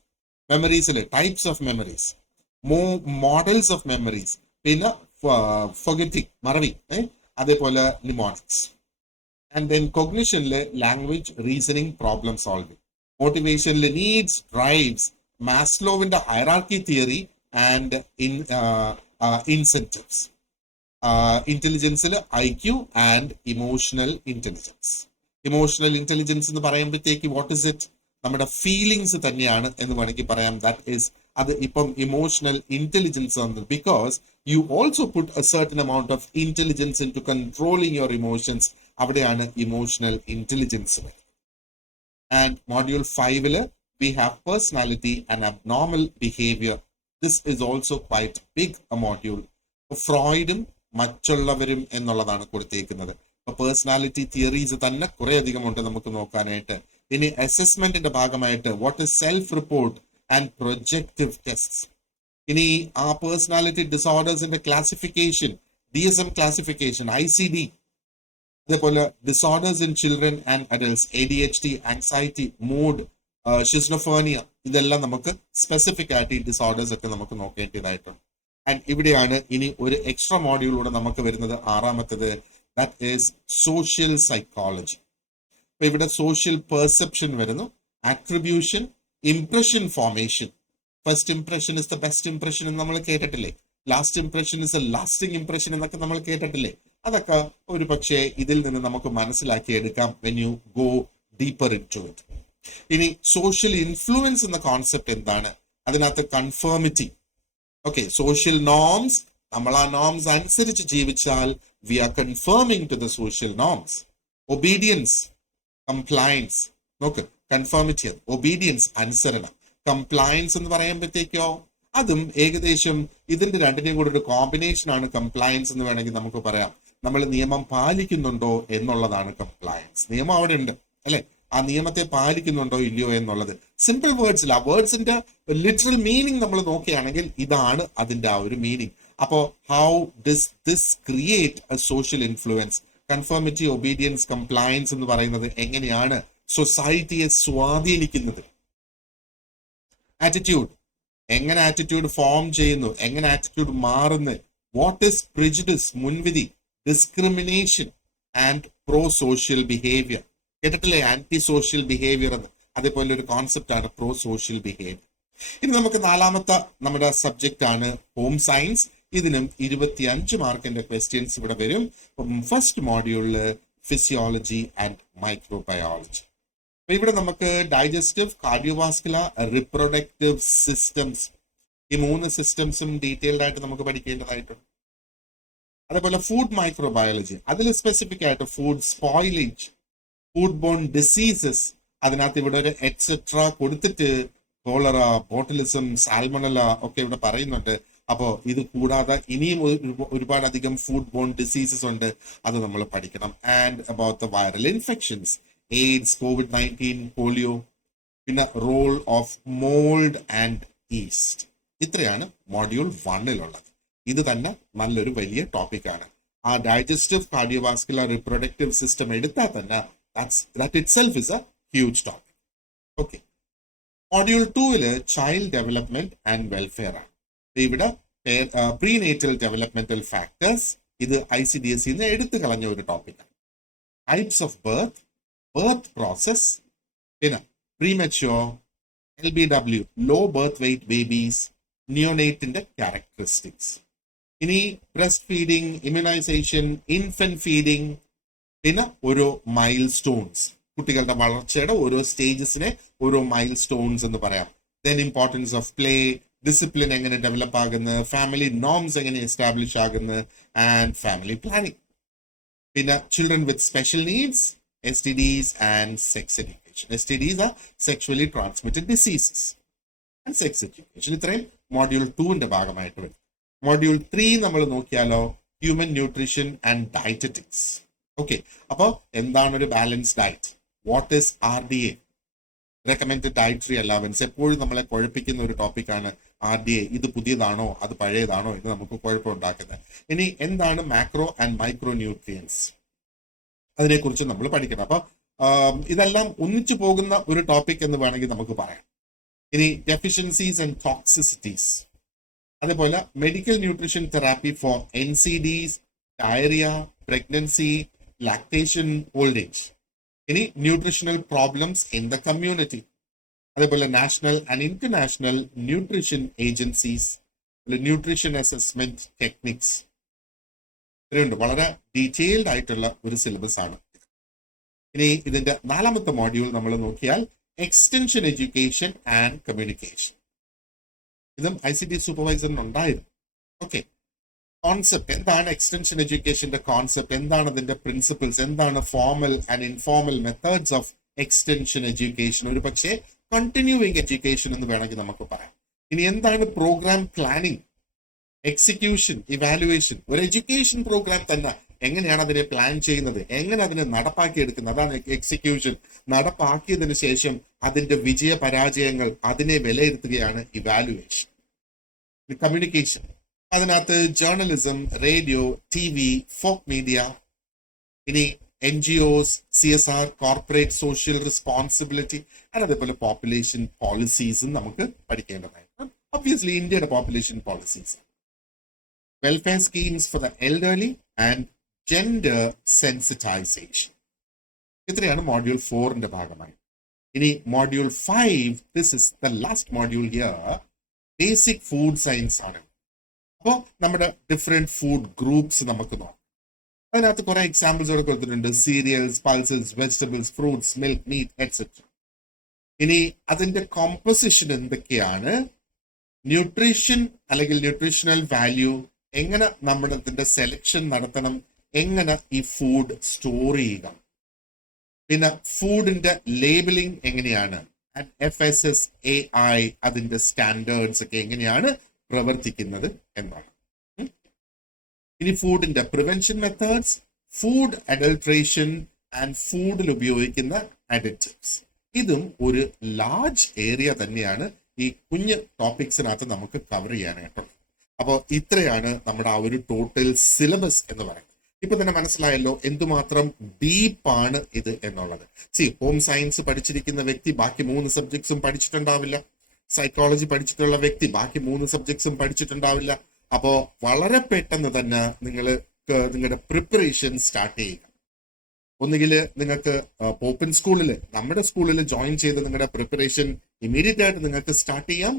മെമ്മറീസിൽ types of memories, models of memories, പിന്നെ ഫൊഗറ്റിംഗ്, മറവി, അതേപോലെ നിമോണിക്സ്. ആൻഡ് ദെൻ കൊഗ്നിഷനിൽ ലാംഗ്വേജ്, റീസണിങ്, പ്രോബ്ലം സോൾവിംഗ്. മോട്ടിവേഷനിൽ നീഡ്സ്, ഡ്രൈവ്സ്, മാസ്ലോവിന്റെ ഹൈറാർക്കി തിയറി ആൻഡ് ഇൻസെന്റീവ്സ്. ഇന്റലിജൻസിൽ IQ and emotional intelligence. Emotional intelligence എന്ന് പറയുമ്പോഴത്തേക്ക് വാട്ട് ഇസ് ഇറ്റ്, നമ്മുടെ ഫീലിങ്സ് തന്നെയാണ് എന്ന് വേണമെങ്കിൽ പറയാം. ദാറ്റ് ഈസ്, അത് ഇപ്പം ഇമോഷണൽ ഇന്റലിജൻസ് ആണ്. Because you also put a certain amount of intelligence into controlling your emotions. അവിടെയാണ് emotional intelligence. And module 5 we have personality and abnormal behavior. This is also quite big a module. ഫ്രോയിഡും മറ്റുള്ളവരും എന്നുള്ളതാണ് കൊടുത്തേക്കുന്നത്. അപ്പൊ personality theories തന്നെ കുറെ അധികം ഉണ്ട് നമുക്ക് നോക്കാനായിട്ട്. ഇനി അസസ്മെന്റിന്റെ ഭാഗമായിട്ട് what is self report and projective test. ഇനി ആ പേഴ്സണാലിറ്റി ഡിസോർഡേഴ്സിന്റെ ക്ലാസിഫിക്കേഷൻ, DSM ക്ലാസിഫിക്കേഷൻ, ICD, അതേപോലെ disorders in children and adults, ADHD, anxiety, mood, schizophrenia, ഇതെല്ലാം നമുക്ക് സ്പെസിഫിക് ആയിട്ട് ഈ ഡിസോർഡേഴ്സ് ഒക്കെ നമുക്ക് നോക്കേണ്ടതായിട്ടുണ്ട്. ആൻഡ് ഇവിടെയാണ് ഇനി ഒരു എക്സ്ട്രാ മോഡ്യൂളൂടെ നമുക്ക് വരുന്നത്, ആറാമത്തത്. That is social psychology. അപ്പൊ ഇവിടെ സോഷ്യൽ പെർസെപ്ഷൻ വരുന്നു, attribution, impression formation. First impression is the best impression എന്ന് നമ്മൾ കേട്ടിട്ടില്ലേ, last impression is a lasting impression എന്നൊക്കെ നമ്മൾ കേട്ടിട്ടില്ലേ. അതൊക്കെ ഒരു പക്ഷേ ഇതിൽ നിന്ന് നമുക്ക് മനസ്സിലാക്കിയെടുക്കാം when you go deeper into it. ഇനി സോഷ്യൽ ഇൻഫ്ലുവൻസ് എന്ന കോൺസെപ്റ്റ് എന്താണ്, അതിനകത്ത് കൺഫേമിറ്റി. ഓക്കെ, സോഷ്യൽ നോംസ്, നമ്മൾ ആ നോംസ് അനുസരിച്ച് ജീവിച്ചാൽ we are conforming to the social norms. Obedience, compliance. നോക്ക്, കൺഫേമിറ്റി, ഒബീഡിയൻസ്, അനുസരണം. കംപ്ലയൻസ് എന്ന് പറയുമ്പോഴത്തേക്കോ അതും ഏകദേശം ഇതിന്റെ രണ്ടിനെയും കൂടെ ഒരു കോമ്പിനേഷൻ ആണ് കംപ്ലയൻസ് എന്ന് വേണമെങ്കിൽ നമുക്ക് പറയാം. നമ്മൾ നിയമം പാലിക്കുന്നുണ്ടോ എന്നുള്ളതാണ് കംപ്ലയൻസ്. നിയമം അവിടെ ഉണ്ട് അല്ലെ, ആ നിയമത്തെ പാലിക്കുന്നുണ്ടോ ഇല്ലയോ എന്നുള്ളത്. സിമ്പിൾ വേർഡ്സിൽ ആ വേർഡ്സിന്റെ ലിറ്ററൽ മീനിങ് നമ്മൾ നോക്കുകയാണെങ്കിൽ ഇതാണ് അതിന്റെ ആ ഒരു മീനിങ്. അപ്പോ how does this create a social influence? Conformity, obedience, compliance എന്ന് പറയുന്നത് എങ്ങനെയാണ് സൊസൈറ്റിയെ സ്വാധീനിക്കുന്നത്? ആറ്റിറ്റ്യൂഡ്, എങ്ങനെ ആറ്റിറ്റ്യൂഡ് ഫോം ചെയ്യുന്നു, എങ്ങനെ ആറ്റിറ്റ്യൂഡ് മാറുന്നു? വാട്ട് ഇസ് പ്രിജുഡിസ്, മുൻവിധി, discrimination and prosocial behaviour. കേട്ടിട്ടില്ലേ ആന്റി സോഷ്യൽ ബിഹേവിയർ എന്ന്? അതേപോലെ ഒരു കോൺസെപ്റ്റ് ആണ് പ്രോ സോഷ്യൽ ബിഹേവിയർ. ഇനി നമുക്ക് നാലാമത്തെ നമ്മുടെ സബ്ജക്റ്റ് ആണ് ഹോം സയൻസ്. ഇതിനും 25 മാർക്കിന്റെ ക്വസ്റ്റ്യൻസ് ഇവിടെ വരും. ഫസ്റ്റ് മോഡ്യൂളില് ഫിസിയോളജി ആൻഡ് മൈക്രോബയോളജി. അപ്പൊ ഇവിടെ നമുക്ക് ഡൈജസ്റ്റീവ്, കാർഡിയോവാസ്കുലർ, റിപ്രൊഡക്റ്റീവ് സിസ്റ്റംസ്, ഈ 3 സിസ്റ്റംസും ഡീറ്റെയിൽഡ് ആയിട്ട് നമുക്ക് പഠിക്കേണ്ടതായിട്ടുണ്ട്. അതേപോലെ ഫുഡ് മൈക്രോബയോളജി, അതിൽ സ്പെസിഫിക് ആയിട്ട് food spoilage, food bone diseases, അതിനകത്ത് ഇവിടെ ഒരു എക്സെട്ര കൊടുത്തിട്ട് കോളറ, ബോട്ടിലിസം, സാൽമണല ഒക്കെ ഇവിടെ പറയുന്നുണ്ട്. അപ്പോ ഇത് കൂടാതെ ഇനിയും ഒരുപാട് അധികം ഫുഡ് ബോൺ ഡിസീസസ് ഉണ്ട്, അത് നമ്മൾ പഠിക്കണം. And about the viral infections, AIDS, COVID-19, polio, പിന്നെ role of mould and yeast. ഇത്രയാണ് മോഡ്യൂൾ 1-ലുള്ളത്. ഇത് തന്നെ നല്ലൊരു വലിയ ടോപ്പിക്കാണ്. ആ ഡൈജസ്റ്റീവ്, കാർഡിയോവാസ്കുലർ, റിപ്രൊഡക്റ്റീവ് സിസ്റ്റം എടുത്താൽ തന്നെ that itself is a huge topic. Okay. Module 2-ല് ചൈൽഡ് ഡെവലപ്മെന്റ് ആൻഡ് വെൽഫെയർ ആണ്. ഇവിടെ പ്രീനേറ്റൽ ഡെവലപ്മെന്റൽ ഫാക്ടേഴ്സ്, ഇത് ICDSE എടുത്തു കളഞ്ഞ ഒരു ടോപ്പിക്കാണ്. Types of birth, birth process, പിന്നെ premature, LBW, low birth weight babies, നിയോനേറ്റിന്റെ ക്യാരക്ടറിസ്റ്റിക്സ്. ഇനി breastfeeding, immunisation, infant feeding, പിന്നെ ഓരോ മൈൽ സ്റ്റോൺസ്, കുട്ടികളുടെ വളർച്ചയുടെ ഓരോ സ്റ്റേജസിനെ ഓരോ മൈൽ സ്റ്റോൺസ് എന്ന് പറയാം. Then importance of play, discipline എങ്ങനെ ഡെവലപ്പ് ആകുന്നത്, ഫാമിലി നോംസ് എങ്ങനെ എസ്റ്റാബ്ലിഷ് ആകുന്നത്, ആൻഡ് ഫാമിലി പ്ലാനിങ്. പിന്നെ children with special needs, STDs and sex education. STDs are sexually transmitted diseases and sex education. ഇത്രയും മോഡ്യൂൾ 2-ന്റെ ഭാഗമായിട്ട് വരും. മോഡ്യൂൾ 3 നമ്മൾ നോക്കിയാലോ, human nutrition and dietetics. Okay, അപ്പോ എന്താണ് ഒരു balance diet, what is RDA, recommended dietary allowance. എപ്പോഴും നമ്മളെ കുഴപ്പിക്കുന്ന ഒരു ടോപ്പിക്കാണ് RDA. ഇത് പുതിയതാണോ അത് പഴയതാണോ എന്ന് നമുക്ക് കുഴപ്പമുണ്ടാക്കുന്നത്. ഇനി എന്താണ് മാക്രോ ആൻഡ് മൈക്രോ ന്യൂട്രിയൻസ്, അതിനെക്കുറിച്ച് നമ്മൾ പഠിക്കണം. അപ്പൊ ഇതെല്ലാം ഒന്നിച്ചു പോകുന്ന ഒരു ടോപ്പിക് എന്ന് വേണമെങ്കിൽ നമുക്ക് പറയാം. ഇനി ഡെഫിഷ്യൻസീസ് ആൻഡ് ടോക്സിസിറ്റീസ്, അതേപോലെ medical nutrition therapy for NCDs, diarrhoea, pregnancy, lactation, old age. ഇനി nutritional problems in the community, അതേപോലെ national and international nutrition agencies, nutrition assessment techniques. ഇത്രയുണ്ട്. വളരെ ഡീറ്റെയിൽഡ് ആയിട്ടുള്ള ഒരു സിലബസ് ആണ്. ഇനി ഇതിന്റെ 4ാമത്തെ മോഡ്യൂൾ നമ്മൾ നോക്കിയാൽ എക്സ്റ്റൻഷൻ എഡ്യൂക്കേഷൻ ആൻഡ് കമ്മ്യൂണിക്കേഷൻ. ഇതും ICT സൂപ്പർവൈസറിന് ഉണ്ടായിരുന്നു. ഓക്കെ, കോൺസെപ്റ്റ് എന്താണ് എക്സ്റ്റൻഷൻ എഡ്യൂക്കേഷന്റെ കോൺസെപ്റ്റ്, എന്താണ് അതിന്റെ പ്രിൻസിപ്പിൾസ്, എന്താണ് formal and informal methods of extension education, ഒരു പക്ഷേ കണ്ടിന്യൂയിങ് എഡ്യൂക്കേഷൻ എന്ന് വേണമെങ്കിൽ നമുക്ക് പറയാം. ഇനി എന്താണ് പ്രോഗ്രാം പ്ലാനിങ്, എക്സിക്യൂഷൻ, ഇവാലുവേഷൻ. ഒരു എഡ്യൂക്കേഷൻ പ്രോഗ്രാം തന്നെ എങ്ങനെയാണ് അതിനെ പ്ലാൻ ചെയ്യുന്നത്, എങ്ങനെ അതിനെ നടപ്പാക്കിയെടുക്കുന്നത്, അതാണ് എക്സിക്യൂഷൻ. നടപ്പാക്കിയതിനു ശേഷം അതിന്റെ വിജയ പരാജയങ്ങൾ, അതിനെ വിലയിരുത്തുകയാണ് ഇവാലുവേഷൻ. കമ്മ്യൂണിക്കേഷൻ, അതിനകത്ത് journalism, radio, TV, folk media, ഇനി NGOs, CSR, corporate social responsibility, അതേപോലെ പോപ്പുലേഷൻ പോളിസീസും നമുക്ക് പഠിക്കേണ്ടതായിട്ട്. ഒബ്വിയസ്ലി ഇന്ത്യയുടെ population policies, welfare schemes for the elderly and gender sensitisation. ഇത്രയാണ് മോഡ്യൂൾ 4-ന്റെ ഭാഗമായി. ഇനി module 5, this is the last module here, basic food science ആണ്. അപ്പോൾ നമ്മുടെ ഡിഫറെന്റ് ഫുഡ് ഗ്രൂപ്പ്സ് നമുക്ക് നോക്കാം. അതിനകത്ത് കുറെ എക്സാമ്പിൾസ് ഇവിടെ കൊടുത്തിട്ടുണ്ട്. Cereals, pulses, vegetables, fruits, milk, meat, etcetera. ഇനി അതിന്റെ കോമ്പോസിഷൻ എന്തൊക്കെയാണ്, ന്യൂട്രീഷൻ അല്ലെങ്കിൽ ന്യൂട്രീഷണൽ വാല്യൂ, എങ്ങനെ നമ്മുടെ ഇതിന്റെ സെലക്ഷൻ നടത്തണം, എങ്ങനെ ഈ ഫുഡ് സ്റ്റോർ ചെയ്യുക, പിന്നെ ഫുഡിന്റെ ലേബലിംഗ് എങ്ങനെയാണ്, FSSAI അതിന്റെ സ്റ്റാൻഡേർഡ്സ് ഒക്കെ എങ്ങനെയാണ് പ്രവർത്തിക്കുന്നത് എന്നാണ്. ഇനി ഫുഡിന്റെ prevention methods, food adulteration and ഫുഡിൽ ഉപയോഗിക്കുന്ന അഡിറ്റീവ്സ്. ഇതും ഒരു ലാർജ് ഏരിയ തന്നെയാണ്. ഈ കുഞ്ഞ് ടോപ്പിക്സിനകത്ത് നമുക്ക് കവർ ചെയ്യാനായിട്ടുള്ളത്. അപ്പോൾ ഇത്രയാണ് നമ്മുടെ ആ ഒരു ടോട്ടൽ സിലബസ് എന്ന് പറയുന്നത്. ഇപ്പൊ തന്നെ മനസ്സിലായല്ലോ എന്തുമാത്രം ഡീപ്പാണ് ഇത് എന്നുള്ളത്. ഹോം സയൻസ് പഠിച്ചിരിക്കുന്ന വ്യക്തി ബാക്കി 3 സബ്ജക്ട്സും പഠിച്ചിട്ടുണ്ടാവില്ല. സൈക്കോളജി പഠിച്ചിട്ടുള്ള വ്യക്തി ബാക്കി 3 സബ്ജക്ട്സും പഠിച്ചിട്ടുണ്ടാവില്ല. അപ്പോ വളരെ പെട്ടെന്ന് തന്നെ നിങ്ങളുടെ പ്രിപ്പറേഷൻ സ്റ്റാർട്ട് ചെയ്യുക. ഒന്നുകിൽ നിങ്ങൾക്ക് ഓപ്പൺ സ്കൂളിൽ, നമ്മുടെ സ്കൂളിൽ ജോയിൻ ചെയ്ത് നിങ്ങളുടെ പ്രിപ്പറേഷൻ ഇമീഡിയറ്റ് ആയിട്ട് നിങ്ങൾക്ക് സ്റ്റാർട്ട് ചെയ്യാം.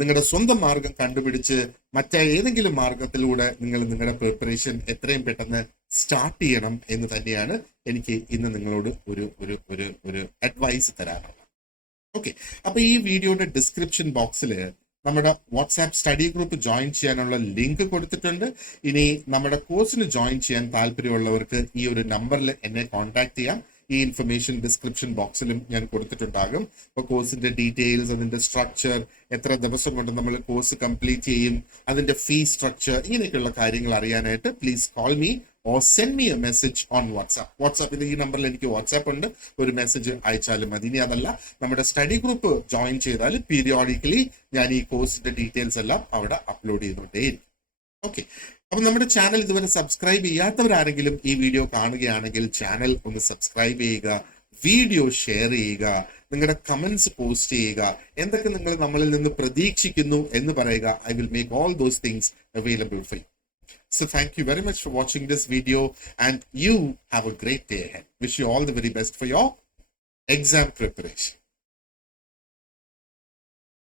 നിങ്ങളുടെ സ്വന്തം മാർഗം കണ്ടുപിടിച്ച് മറ്റേതെങ്കിലും മാർഗത്തിലൂടെ നിങ്ങൾ നിങ്ങളുടെ പ്രിപ്പറേഷൻ എത്രയും പെട്ടെന്ന് സ്റ്റാർട്ട് ചെയ്യണം എന്ന് തന്നെയാണ് എനിക്ക് ഇന്ന് നിങ്ങളോട് ഒരു ഒരു ഒരു ഒരു അഡ്വൈസ് തരാനുള്ളത്. ഓക്കെ, അപ്പൊ ഈ വീഡിയോയുടെ ഡിസ്ക്രിപ്ഷൻ ബോക്സിൽ നമ്മുടെ വാട്സാപ്പ് സ്റ്റഡി ഗ്രൂപ്പ് ജോയിൻ ചെയ്യാനുള്ള ലിങ്ക് കൊടുത്തിട്ടുണ്ട്. ഇനി നമ്മുടെ കോഴ്സിന് ജോയിൻ ചെയ്യാൻ താല്പര്യമുള്ളവർക്ക് ഈ ഒരു നമ്പറിൽ എന്നെ കോൺടാക്ട് ചെയ്യാം. ഈ ഇൻഫർമേഷൻ ഡിസ്ക്രിപ്ഷൻ ബോക്സിലും ഞാൻ കൊടുത്തിട്ടുണ്ടാകും. അപ്പോൾ കോഴ്സിന്റെ ഡീറ്റെയിൽസ്, അതിന്റെ സ്ട്രക്ചർ, എത്ര ദിവസം കൊണ്ട് നമ്മൾ കോഴ്സ് കംപ്ലീറ്റ് ചെയ്യും, അതിന്റെ ഫീ സ്ട്രക്ചർ, ഇങ്ങനെയൊക്കെയുള്ള കാര്യങ്ങൾ അറിയാനായിട്ട് please call me or send me A message on WhatsApp. വാട്സാപ്പിൽ ഈ നമ്പറിൽ എനിക്ക് വാട്സാപ്പ് ഉണ്ട്, ഒരു മെസ്സേജ് അയച്ചാലും മതി. ഇനി അതല്ല, നമ്മുടെ സ്റ്റഡി ഗ്രൂപ്പ് ജോയിൻ ചെയ്താൽ പീരിയോഡിക്കലി ഞാൻ ഈ കോഴ്സിന്റെ ഡീറ്റെയിൽസ് എല്ലാം അവിടെ അപ്ലോഡ് ചെയ്തുകൊണ്ടേയിരിക്കും. ഓക്കെ, അപ്പൊ നമ്മുടെ ചാനൽ ഇതുവരെ സബ്സ്ക്രൈബ് ചെയ്യാത്തവരാരെങ്കിലും ഈ വീഡിയോ കാണുകയാണെങ്കിൽ ചാനൽ ഒന്ന് സബ്സ്ക്രൈബ് ചെയ്യുക, വീഡിയോ ഷെയർ ചെയ്യുക, നിങ്ങളുടെ കമന്റ്സ് പോസ്റ്റ് ചെയ്യുക, എന്തൊക്കെ നിങ്ങൾ നമ്മളിൽ നിന്ന് പ്രതീക്ഷിക്കുന്നു എന്ന് പറയുക. I will make all those things available for you. So thank you very much for watching this video, and you have a great day ahead. Wish you all the very best for your exam preparation.